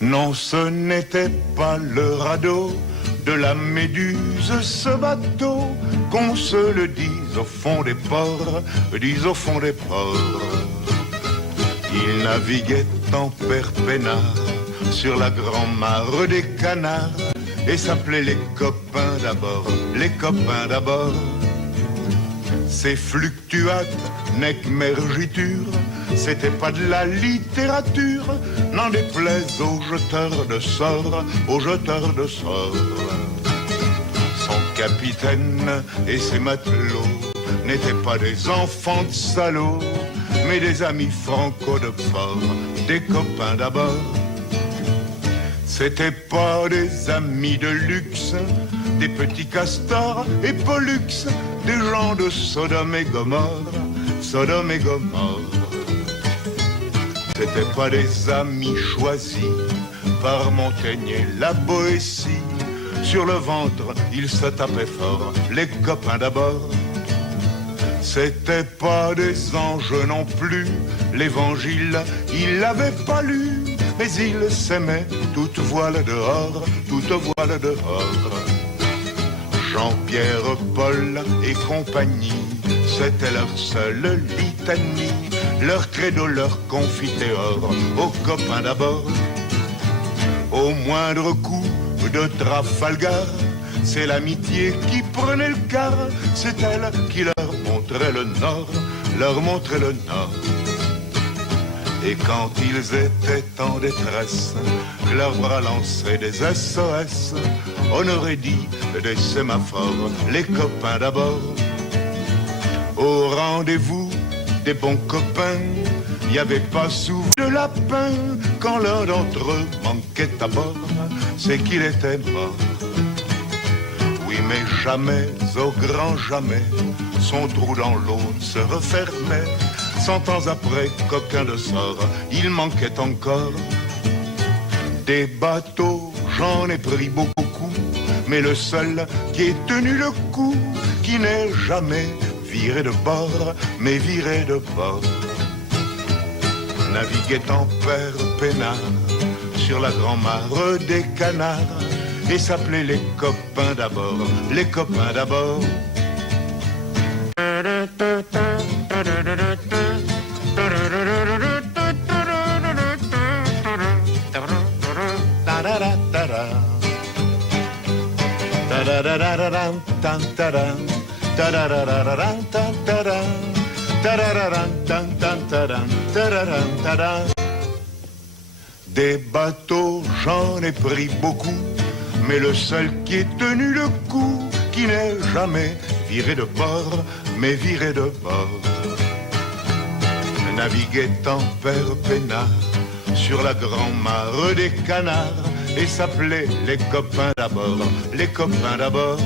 Non, ce n'était pas le radeau de la Méduse, ce bateau, qu'on se le dise au fond des ports, dise au fond des ports. Il naviguait en père peinard sur la grand-mare des canards et s'appelait les copains d'abord, les copains d'abord. Ces fluctuates, nec mergiture, c'était pas de la littérature, n'en déplaise aux jeteurs de sorts, aux jeteurs de sorts. Son capitaine et ses matelots n'étaient pas des enfants de salauds, mais des amis franco de port, des copains d'abord. C'était pas des amis de luxe, des petits castors et pollux, des gens de Sodome et Gomorre, Sodome et Gomorre. C'était pas des amis choisis par Montaigne et la Boétie. Sur le ventre, ils se tapaient fort, les copains d'abord. C'était pas des anges non plus, l'évangile, ils l'avaient pas lu. Mais ils s'aimaient, toute voile dehors, toute voile dehors. Jean-Pierre, Paul et compagnie, c'était leur seule litanie, leur credo, leur confiteor, aux copains d'abord. Au moindre coup de Trafalgar, c'est l'amitié qui prenait le quart, c'est elle qui leur montrait le nord, leur montrait le nord. Et quand ils étaient en détresse, leurs bras lançaient des SOS, on aurait dit des sémaphores, les copains d'abord. Au rendez-vous des bons copains, il n'y avait pas souvent de lapin. Quand l'un d'entre eux manquait à bord, c'est qu'il était mort. Oui, mais jamais, au grand jamais, son trou dans l'eau se refermait. 100 ans après, coquin de sort, il manquait encore. Des bateaux, j'en ai pris beaucoup, mais le seul qui ait tenu le coup, qui n'est jamais viré de bord, mais viré de bord. Naviguait en père peinard sur la grand-mare des canards et s'appelait les copains d'abord, les copains d'abord. Des bateaux, j'en ai pris beaucoup, mais le seul qui ait tenu le coup, qui n'est jamais viré de bord, mais viré de bord. Naviguait en père peinard sur la grand-mare des canards et s'appelait les copains d'abord, les copains d'abord.